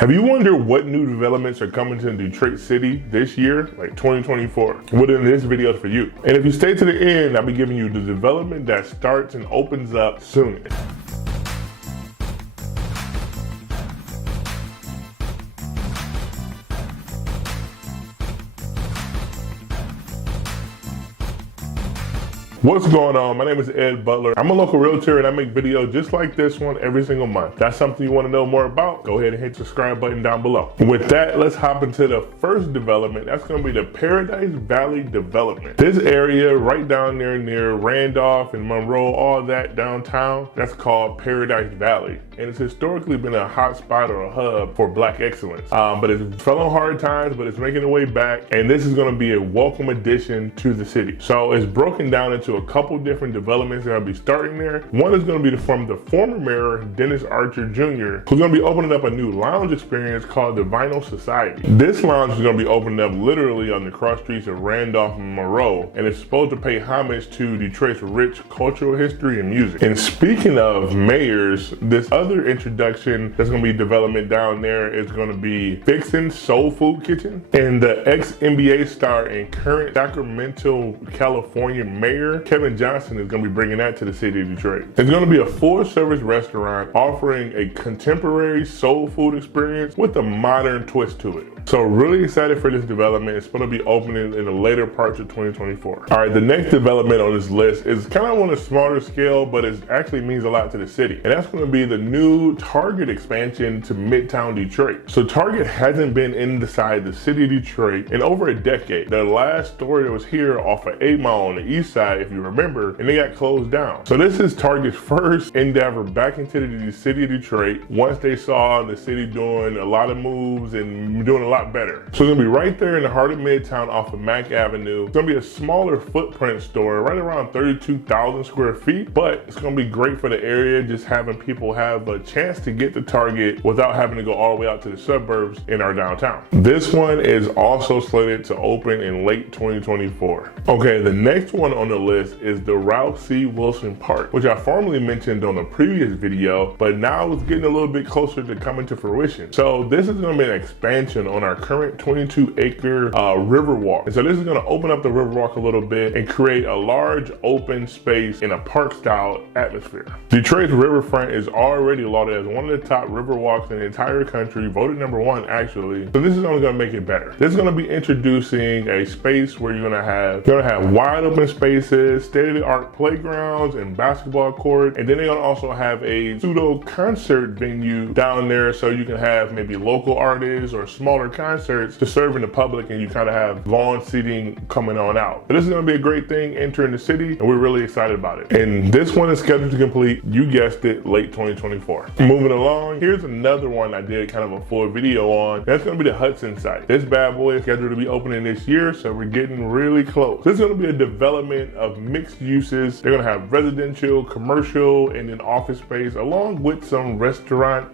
Have you wondered what new developments are coming to Detroit City this year, like 2024? Well, then this video is for you. And if you stay to the end, I'll be giving you the development that starts and opens up soonest. What's going on? My name is Ed Butler. I'm a local realtor and I make videos just like this one every single month. That's something you want to know more about? Go ahead and hit the subscribe button down below. With that, let's hop into the first development. That's going to be the Paradise Valley development. This area right down there near Randolph and Monroe, all that downtown, that's called Paradise Valley. And it's historically been a hot spot or a hub for Black excellence. But it's fell on hard times, but it's making the way back. And this is going to be a welcome addition to the city. So it's broken down into a couple different developments that will be starting there. One is going to be from the former mayor, Dennis Archer Jr., who's going to be opening up a new lounge experience called the Vinyl Society. This lounge is going to be opening up literally on the cross streets of Randolph and Monroe, and it's supposed to pay homage to Detroit's rich cultural history and music. And speaking of mayors, this other introduction that's going to be development down there is going to be Vixen's Soul Food Kitchen. And the ex-NBA star and current Sacramento, California mayor, Kevin Johnson, is going to be bringing that to the city of Detroit. It's going to be a full-service restaurant offering a contemporary soul food experience with a modern twist to it. So really excited for this development. It's going to be opening in the later parts of 2024. All right, the next development on this list is kind of on a smaller scale, but it actually means a lot to the city. And that's going to be the new Target expansion to Midtown Detroit. So Target hasn't been inside the city of Detroit in over a decade. The last store that was here off of 8 Mile on the east side, if you remember, and they got closed down. So this is Target's first endeavor back into the city of Detroit once they saw the city doing a lot of moves and doing a lot better. So it's gonna be right there in the heart of Midtown off of Mack Avenue. It's gonna be a smaller footprint store, right around 32,000 square feet, but it's gonna be great for the area, just having people have a chance to get to Target without having to go all the way out to the suburbs in our downtown. This one is also slated to open in late 2024. Okay, the next one on the list is the Ralph C. Wilson Park, which I formerly mentioned on a previous video, but now it's getting a little bit closer to coming to fruition. So this is going to be an expansion on our current 22-acre Riverwalk. And so this is going to open up the Riverwalk a little bit and create a large open space in a park-style atmosphere. Detroit's riverfront is already lauded as one of the top riverwalks in the entire country, voted #1 actually. So this is only going to make it better. This is going to be introducing a space where you're going to have wide open spaces, state-of-the-art playgrounds and basketball court, and then they're gonna also have a pseudo concert venue down there so you can have maybe local artists or smaller concerts to serve in the public, and you kind of have lawn seating coming on out. But this is gonna be a great thing entering the city, and we're really excited about it. And this one is scheduled to complete, you guessed it, late 2024. Moving along, here's another one I did kind of a full video on. That's gonna be the Hudson site. This bad boy is scheduled to be opening this year, so we're getting really close. This is gonna be a development of mixed uses. They're gonna have residential, commercial, and then office space, along with some restaurant,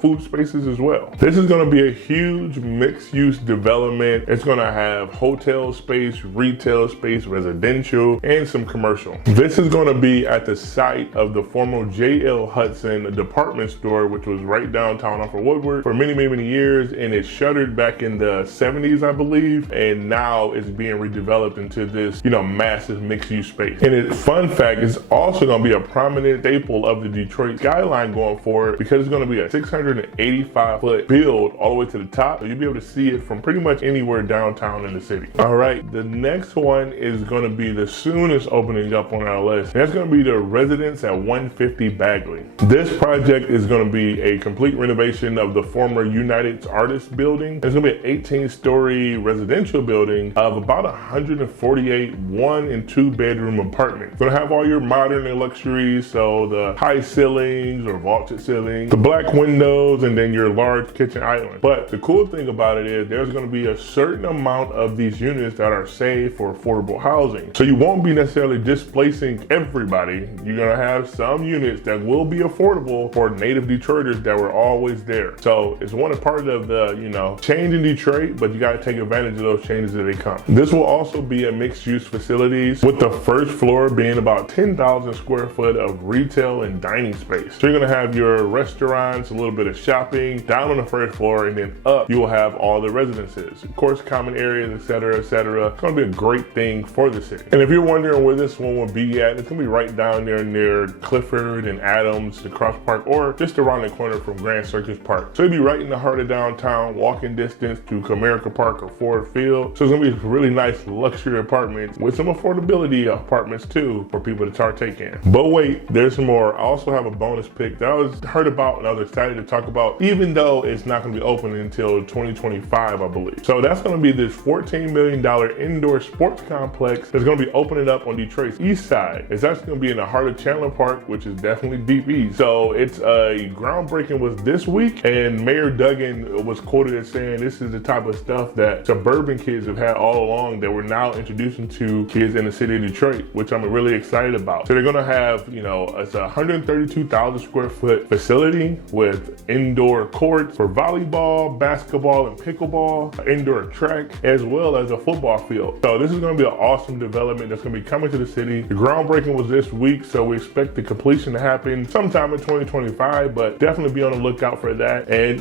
food spaces as well. This is gonna be a huge mixed use development. It's gonna have hotel space, retail space, residential, and some commercial. This is gonna be at the site of the former J.L. Hudson department store, which was right downtown off of Woodward for many, many, many years, and it shuttered back in the 70s, I believe, and now it's being redeveloped into this, massive mixed-use space. And fun fact, it's also going to be a prominent staple of the Detroit skyline going forward, because it's going to be a 685-foot build all the way to the top, so you'll be able to see it from pretty much anywhere downtown in the city. All right, the next one is going to be the soonest opening up on our list. That's going to be the Residence at 150 Bagley. This project is going to be a complete renovation of the former United Artists building. It's going to be an 18-story residential building of about 148 1 and 2 bedroom apartments. It's gonna have all your modern luxuries, so the high ceilings or vaulted ceilings, the black windows, and then your large kitchen island. But the cool thing about it is there's going to be a certain amount of these units that are saved for affordable housing. So you won't be necessarily displacing everybody. You're going to have some units that will be affordable for native Detroiters that were always there. So it's one part of the, change in Detroit, but you got to take advantage of those changes as they come. This will also be a mixed-use facilities, with the first floor being about 10,000 square foot of retail and dining space. So you're going to have your restaurants, a little bit of shopping down on the first floor, and then up you will have all the residences, of course, common areas, etc., etc. It's going to be a great thing for the city. And if you're wondering where this one will be at, it's going to be right down there near Clifford and Adams, the Cross Park, or just around the corner from Grand Circus Park. So it'll be right in the heart of downtown, walking distance to Comerica Park or Ford Field. So it's going to be a really nice luxury apartment with some affordability apartments too for people to partake in. But wait, there's some more. I also have a bonus pick that I was heard about and I was excited to talk about, even though it's not going to be open until 2025, I believe. So that's going to be this $14 million indoor sports complex that's going to be opening up on Detroit's east side. It's actually going to be in the heart of Chandler Park, which is definitely deep east. So it's groundbreaking was this week, and Mayor Duggan was quoted as saying this is the type of stuff that suburban kids have had all along that we're now introducing to kids in the city of Detroit, which I'm really excited about. So they're going to have, it's a 132,000 square foot facility with indoor courts for volleyball, basketball, and pickleball, indoor track, as well as a football field. So this is going to be an awesome development that's going to be coming to the city. The groundbreaking was this week, so we expect the completion to happen sometime in 2025, but definitely be on the lookout for that. And,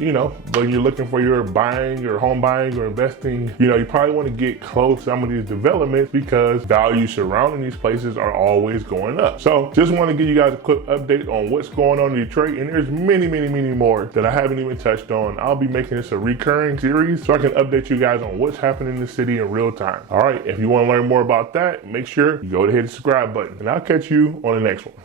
when you're looking for your home buying or investing, you probably want to get close to some of these developments because values surrounding these places are always going up. So just want to give you guys a quick update on what's going on in Detroit, and there's many, many, many more that I haven't even touched on. I'll be making this a recurring series so I can update you guys on what's happening in the city in real time. All right, if you want to learn more about that, make sure you go to hit the subscribe button, and I'll catch you on the next one.